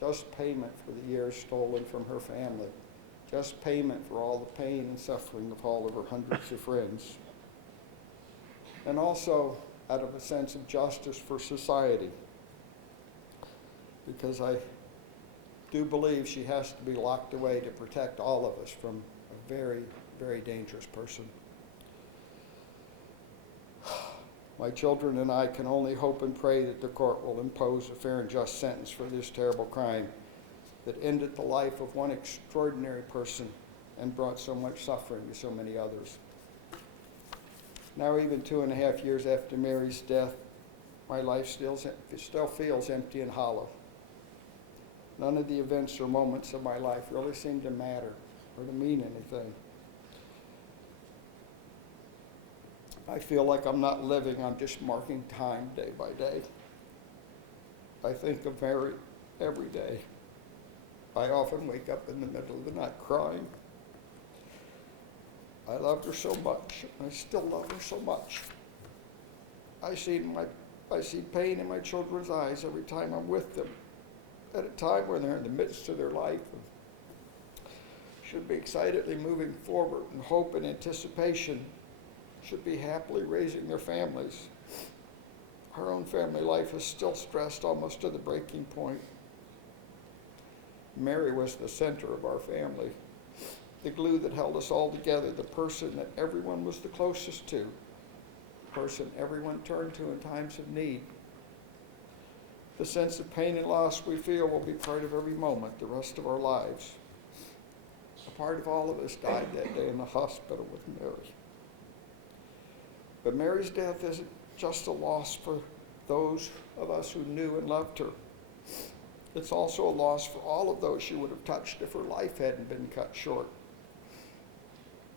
just payment for the years stolen from her family, just payment for all the pain and suffering of all of her hundreds of friends, and also out of a sense of justice for society, because I do believe she has to be locked away to protect all of us from a very, very dangerous person. My children and I can only hope and pray that the court will impose a fair and just sentence for this terrible crime that ended the life of one extraordinary person and brought so much suffering to so many others. Now, even 2.5 years after Mary's death, my life still feels empty and hollow. None of the events or moments of my life really seem to matter or to mean anything. I feel like I'm not living, I'm just marking time day by day. I think of Mary every day. I often wake up in the middle of the night crying. I loved her so much, and I still love her so much. I see pain in my children's eyes every time I'm with them, at a time when they're in the midst of their life and should be excitedly moving forward in hope and anticipation, should be happily raising their families. Our own family life is still stressed almost to the breaking point. Mary was the center of our family, the glue that held us all together, the person that everyone was the closest to, the person everyone turned to in times of need. The sense of pain and loss we feel will be part of every moment the rest of our lives. A part of all of us died that day in the hospital with Mary. But Mary's death isn't just a loss for those of us who knew and loved her. It's also a loss for all of those she would have touched if her life hadn't been cut short.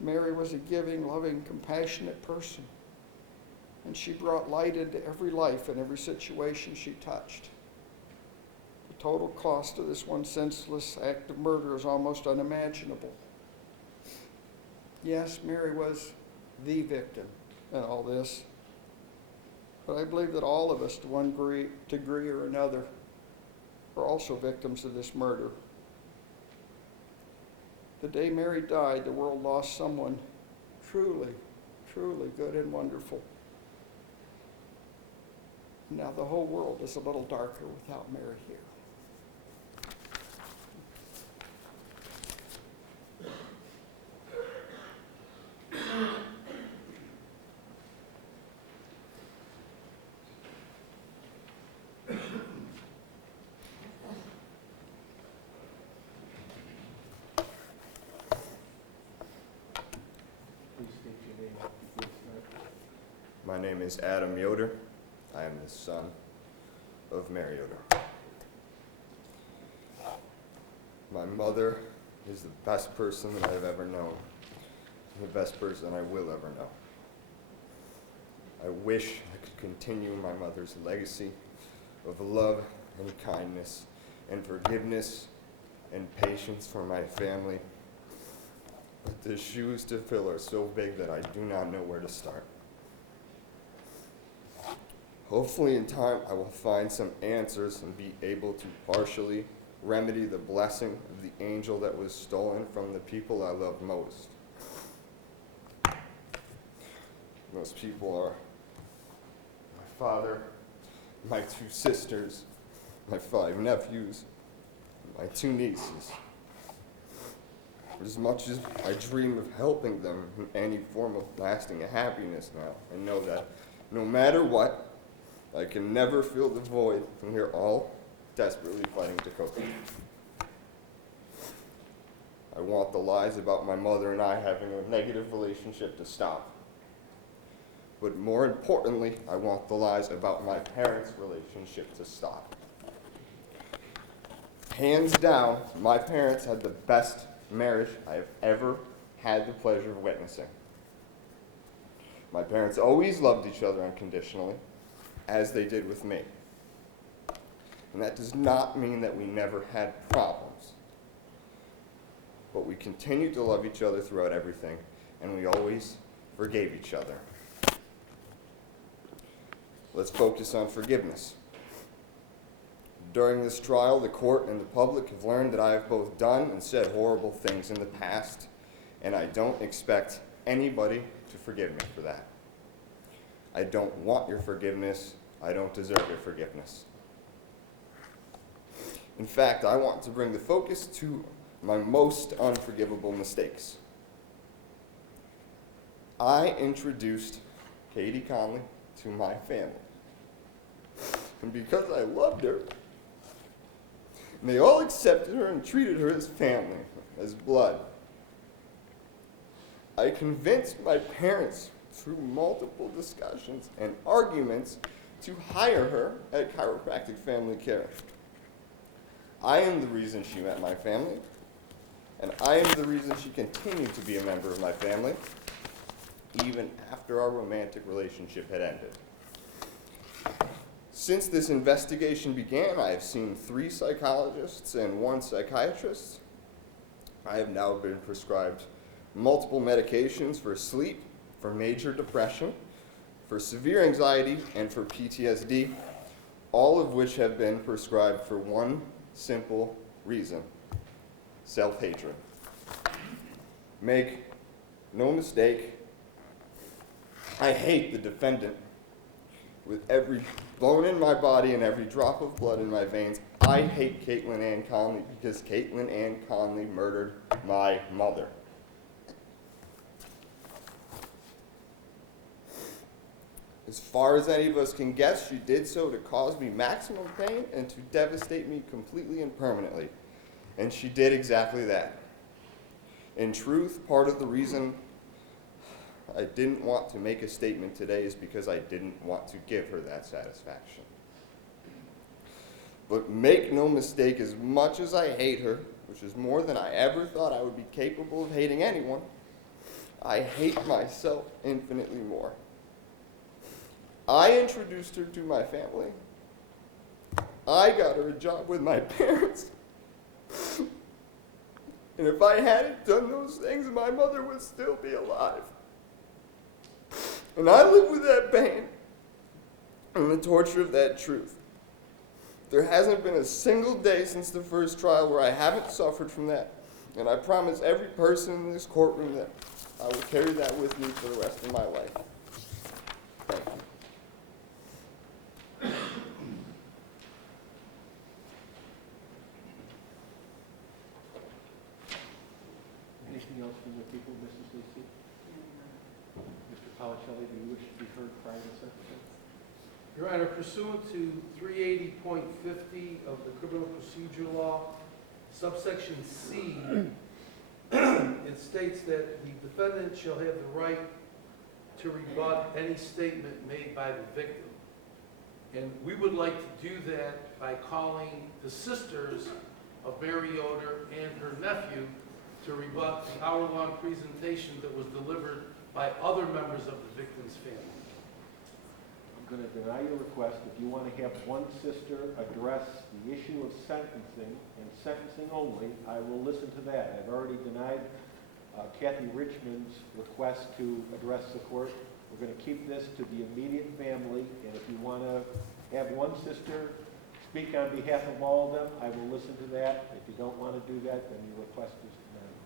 Mary was a giving, loving, compassionate person, and she brought light into every life and every situation she touched. The total cost of this one senseless act of murder is almost unimaginable. Yes, Mary was the victim in all this, but I believe that all of us, to one degree or another, are also victims of this murder. The day Mary died, the world lost someone truly, truly good and wonderful. Now the whole world is a little darker without Mary here. My name is Adam Yoder. I am the son of Mary Yoder. My mother is the best person that I've ever known, the best person I will ever know. I wish I could continue my mother's legacy of love and kindness and forgiveness and patience for my family, but the shoes to fill are so big that I do not know where to start. Hopefully in time I will find some answers and be able to partially remedy the blessing of the angel that was stolen from the people I love most. Those people are my father, my 2 sisters, my 5 nephews, my 2 nieces. As much as I dream of helping them in any form of lasting happiness now, I know that no matter what, I can never fill the void when we're all desperately fighting to cope. I want the lies about my mother and I having a negative relationship to stop. But more importantly, I want the lies about my parents' relationship to stop. Hands down, my parents had the best marriage I have ever had the pleasure of witnessing. My parents always loved each other unconditionally, as they did with me. And that does not mean that we never had problems. But we continued to love each other throughout everything, and we always forgave each other. Let's focus on forgiveness. During this trial, the court and the public have learned that I have both done and said horrible things in the past, and I don't expect anybody to forgive me for that. I don't want your forgiveness. I don't deserve your forgiveness. In fact, I want to bring the focus to my most unforgivable mistakes. I introduced Kaitlyn Conley to my family. And because I loved her, and they all accepted her and treated her as family, as blood, I convinced my parents through multiple discussions and arguments to hire her at Chiropractic Family Care. I am the reason she met my family, and I am the reason she continued to be a member of my family, even after our romantic relationship had ended. Since this investigation began, I have seen 3 psychologists and 1 psychiatrist. I have now been prescribed multiple medications for sleep, for major depression, for severe anxiety, and for PTSD, all of which have been prescribed for one simple reason: self-hatred. Make no mistake, I hate the defendant. With every bone in my body and every drop of blood in my veins, I hate Kaitlyn Ann Conley because Kaitlyn Ann Conley murdered my mother. As far as any of us can guess, she did so to cause me maximum pain and to devastate me completely and permanently. And she did exactly that. In truth, part of the reason I didn't want to make a statement today is because I didn't want to give her that satisfaction. But make no mistake, as much as I hate her, which is more than I ever thought I would be capable of hating anyone, I hate myself infinitely more. I introduced her to my family. I got her a job with my parents. And if I hadn't done those things, my mother would still be alive. And I live with that pain and the torture of that truth. There hasn't been a single day since the first trial where I haven't suffered from that. And I promise every person in this courtroom that I will carry that with me for the rest of my life. Thank you. Anything else from the people, Mrs. Lacey? Mr. Policelli, do you wish to be heard prior to sentencing? Your Honor, pursuant to 380.50 of the Criminal Procedure Law, subsection C, it states that the defendant shall have the right to rebut any statement made by the victim. And we would like to do that by calling the sisters of Mary Yoder and her nephew to rebut the hour-long presentation that was delivered by other members of the victim's family. I'm going to deny your request. If you want to have one sister address the issue of sentencing and sentencing only, I will listen to that. I've already denied Kathy Richmond's request to address the court. We're going to keep this to the immediate family, and if you want to have one sister speak on behalf of all of them, I will listen to that. If you don't want to do that, then your request is denied.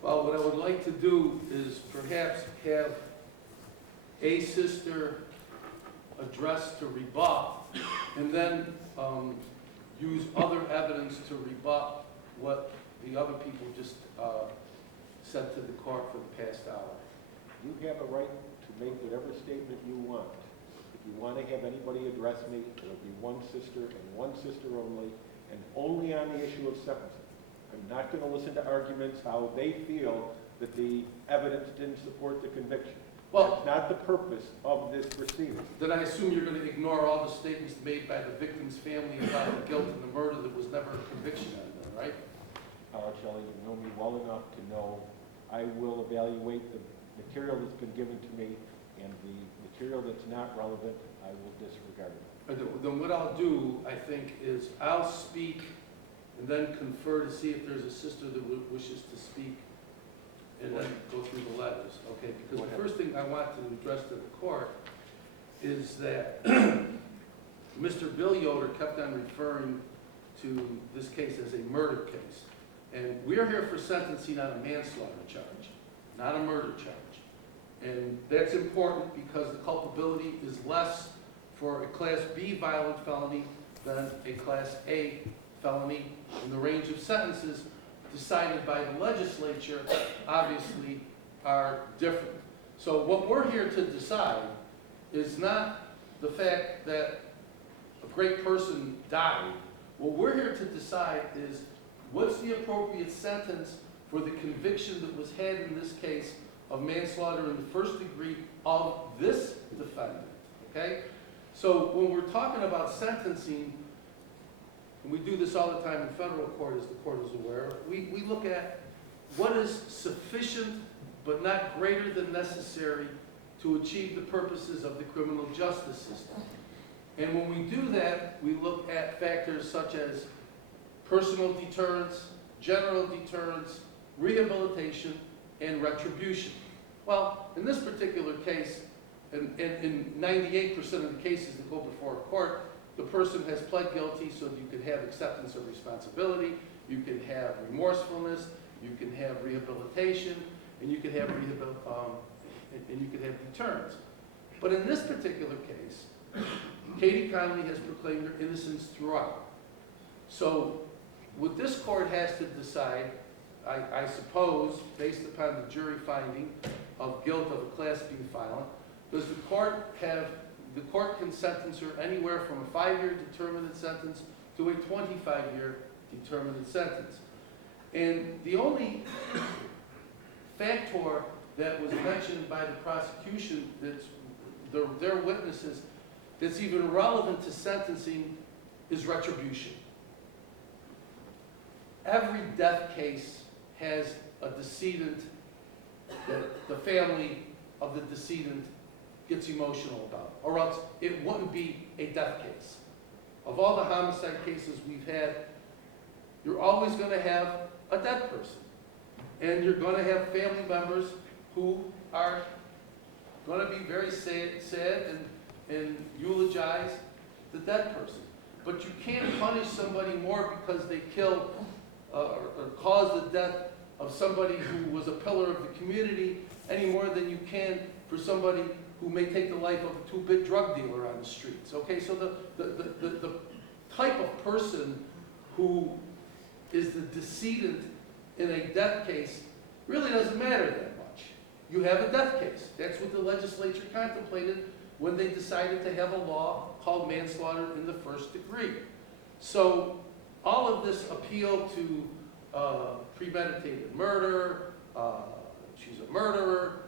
Well, what I would like to do is perhaps have a sister address to rebut, and then use other evidence to rebut what the other people just said to the court for the past hour. You have a right to make whatever statement you want. If you want to have anybody address me, it'll be one sister and one sister only, and only on the issue of sentencing. I'm not going to listen to arguments how they feel that the evidence didn't support the conviction. Well, that's not the purpose of this proceeding. then I assume you're going to ignore all the statements made by the victim's family about the guilt in the murder that was never a conviction on them, right? Shelley, you know me well enough to know I will evaluate the material that's been given to me, and the material that's not relevant, I will disregard it. Then what I'll do, I think, is I'll speak and then confer to see if there's a sister that wishes to speak, and then go through the letters, okay? Because the first thing I want to address to the court is that Mr. Bill Yoder kept on referring to this case as a murder case. And we're here for sentencing on a manslaughter charge, not a murder charge. And that's important because the culpability is less for a Class B violent felony than a Class A felony. And the range of sentences decided by the legislature obviously are different. So what we're here to decide is not the fact that a great person died. What we're here to decide is what's the appropriate sentence for the conviction that was had in this case of manslaughter in the first degree of this defendant, okay? So when we're talking about sentencing, and we do this all the time in federal court, as the court is aware, we look at what is sufficient but not greater than necessary to achieve the purposes of the criminal justice system. And when we do that, we look at factors such as personal deterrence, general deterrence, rehabilitation, and retribution. Well, in this particular case, in 98% of the cases that go before a court, the person has pled guilty so that you can have acceptance of responsibility, you can have remorsefulness, you can have rehabilitation, and you can have deterrence. But in this particular case, Kaitlyn Conley has proclaimed her innocence throughout. So what this court has to decide, I suppose, based upon the jury finding of guilt of a Class B violent, does the court can sentence her anywhere from a 5-year determinate sentence to a 25-year determinate sentence. And the only factor that was mentioned by the prosecution, that's their witnesses, that's even relevant to sentencing is retribution. Every death case has a decedent that the family of the decedent gets emotional about, or else it wouldn't be a death case. Of all the homicide cases we've had, you're always going to have a dead person. And you're going to have family members who are going to be very sad and eulogize the dead person. But you can't punish somebody more because they killed or caused the death of somebody who was a pillar of the community any more than you can for somebody who may take the life of a 2-bit drug dealer on the streets. Okay, so the type of person who is the decedent in a death case really doesn't matter that much. You have a death case. That's what the legislature contemplated when they decided to have a law called manslaughter in the first degree. So all of this appeal to premeditated murder, she's a murderer,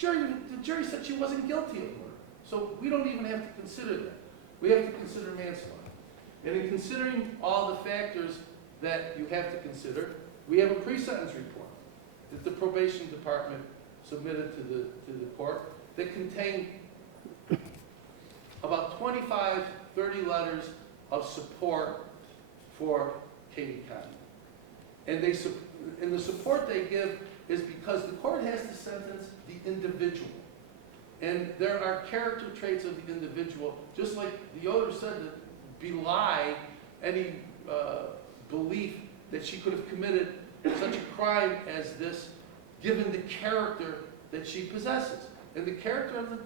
the jury said she wasn't guilty of murder. So we don't even have to consider that. We have to consider manslaughter. And in considering all the factors that you have to consider, we have a pre-sentence report that the probation department submitted to the court that contained about 25, 30 letters of support for Kaitlyn Conley. And the support they give is because the court has to sentence the individual. And there are character traits of the individual, just like the Yoder said, that belie any belief that she could have committed such a crime as this, given the character that she possesses. And the character of the